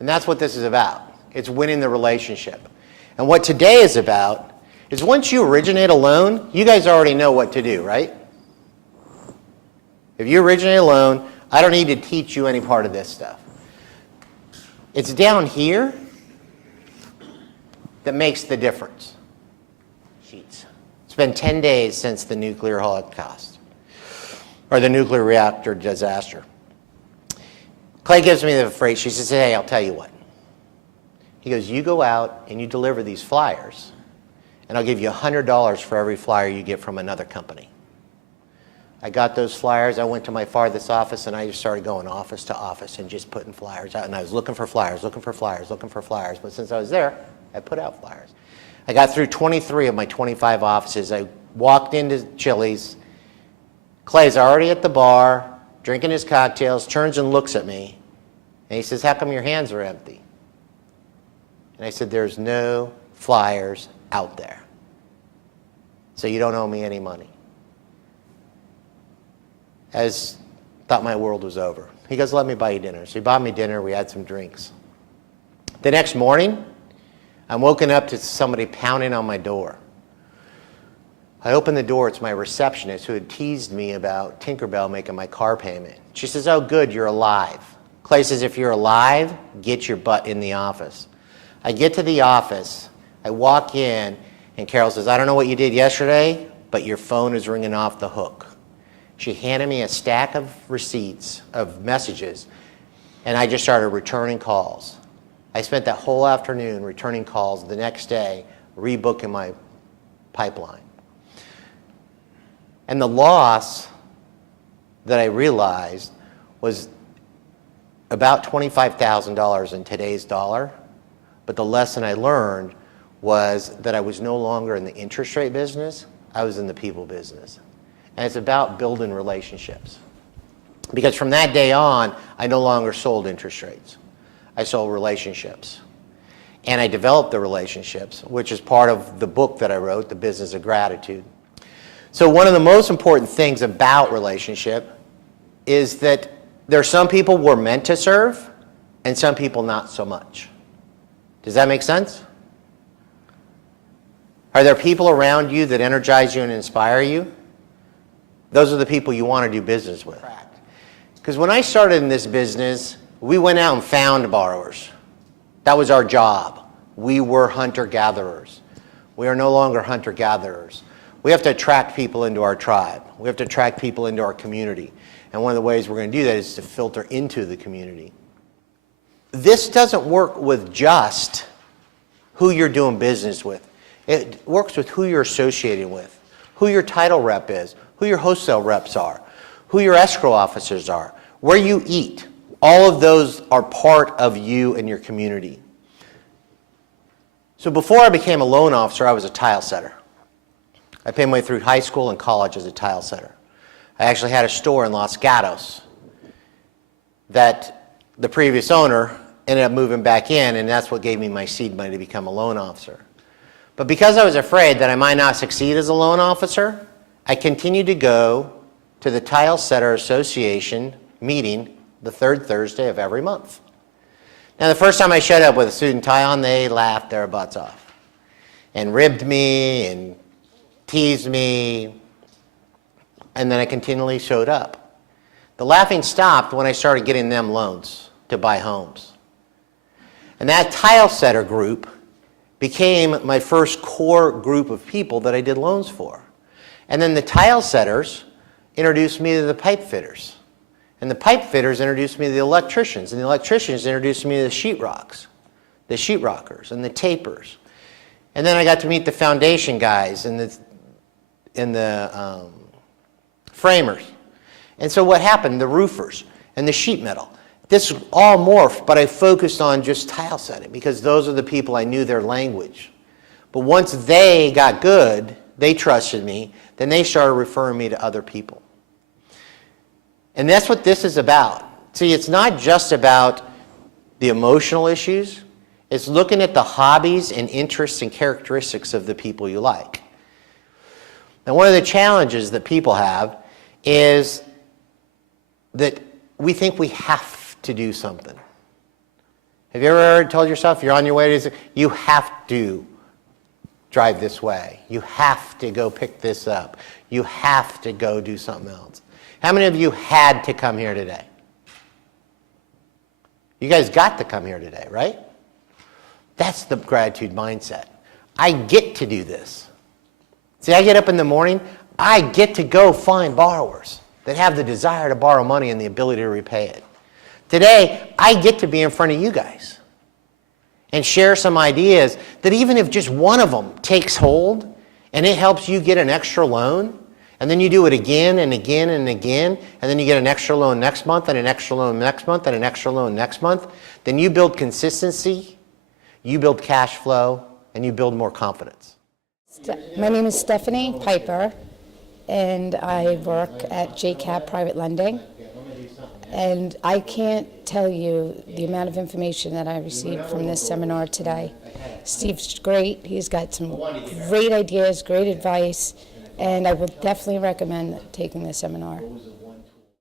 And that's what this is about. It's winning the relationship. And what today is about is once you originate a loan, you guys already know what to do, right? If you originate a loan, I don't need to teach you any part of this stuff. It's down here that makes the difference. Sheets. It's been 10 days since the nuclear holocaust, or the nuclear reactor disaster. Clay gives me the phrase, she says, hey, I'll tell you what. He goes, you go out and you deliver these flyers, and I'll give you $100 for every flyer you get from another company. I got those flyers. I went to my farthest office, and I just started going office to office and just putting flyers out. And I was looking for flyers, looking for flyers, looking for flyers. But since I was there, I put out flyers. I got through 23 of my 25 offices. I walked into Chili's. Clay's already at the bar, drinking his cocktails, turns and looks at me. And he says, how come your hands are empty? And I said, there's no flyers out there. So you don't owe me any money. Thought my world was over. He goes, let me buy you dinner. So he bought me dinner. We had some drinks. The next morning, I'm woken up to somebody pounding on my door. I open the door. It's my receptionist who had teased me about Tinkerbell making my car payment. She says, oh, good, you're alive. Clay says, if you're alive, get your butt in the office. I get to the office. I walk in, and Carol says, I don't know what you did yesterday, but your phone is ringing off the hook. She handed me a stack of receipts, of messages, and I just started returning calls. I spent that whole afternoon returning calls. The next day, rebooking my pipeline. And the loss that I realized was about $25,000 in today's dollar, but the lesson I learned was that I was no longer in the interest rate business, I was in the people business. And it's about building relationships. Because from that day on, I no longer sold interest rates. I sold relationships. And I developed the relationships, which is part of the book that I wrote, The Business of Gratitude. So one of the most important things about relationship is that there are some people we're meant to serve and some people not so much. Does that make sense? Are there people around you that energize you and inspire you? Those are the people you want to do business with. Because when I started in this business, we went out and found borrowers. That was our job. We were hunter-gatherers. We are no longer hunter-gatherers. We have to attract people into our tribe. We have to attract people into our community. And one of the ways we're going to do that is to filter into the community. This doesn't work with just who you're doing business with. It works with who you're associating with, who your title rep is, who your wholesale reps are, who your escrow officers are, where you eat. All of those are part of you and your community. So before I became a loan officer, I was a tile setter. I paid my way through high school and college as a tile setter. I actually had a store in Los Gatos that the previous owner ended up moving back in, and that's what gave me my seed money to become a loan officer. But because I was afraid that I might not succeed as a loan officer, I continued to go to the Tile Setter Association meeting the third Thursday of every month. Now, the first time I showed up with a suit and tie on, they laughed their butts off and ribbed me and teased me, and then I continually showed up. The laughing stopped when I started getting them loans to buy homes. And that tile setter group became my first core group of people that I did loans for. And then the tile setters introduced me to the pipe fitters. And the pipe fitters introduced me to the electricians. And the electricians introduced me to the sheetrockers, and the tapers. And then I got to meet the foundation guys and the framers. And so what happened? The roofers and the sheet metal. This all morphed, but I focused on just tile setting because those are the people I knew their language. But once they got good, they trusted me, then they started referring me to other people. And that's what this is about. See, it's not just about the emotional issues. It's looking at the hobbies and interests and characteristics of the people you like. Now, one of the challenges that people have is that we think we have to do something. Have Have you ever told yourself you're on your way to, you have to drive this way. You have to go pick this up. You have to go do something else. How many of you had to come here today? You guys got to come here today, right? That's the gratitude mindset. I get to do this. See, I get up in the morning, I get to go find borrowers that have the desire to borrow money and the ability to repay it. Today, I get to be in front of you guys and share some ideas that even if just one of them takes hold and it helps you get an extra loan, and then you do it again and again and again, and then you get an extra loan next month and an extra loan next month and an extra loan next month, then you build consistency, you build cash flow, and you build more confidence. My name is Stephanie Piper, and I work at JCAP Private Lending. And I can't tell you the amount of information that I received from this seminar today. Steve's great. He's got some great ideas, great advice, and I would definitely recommend taking this seminar.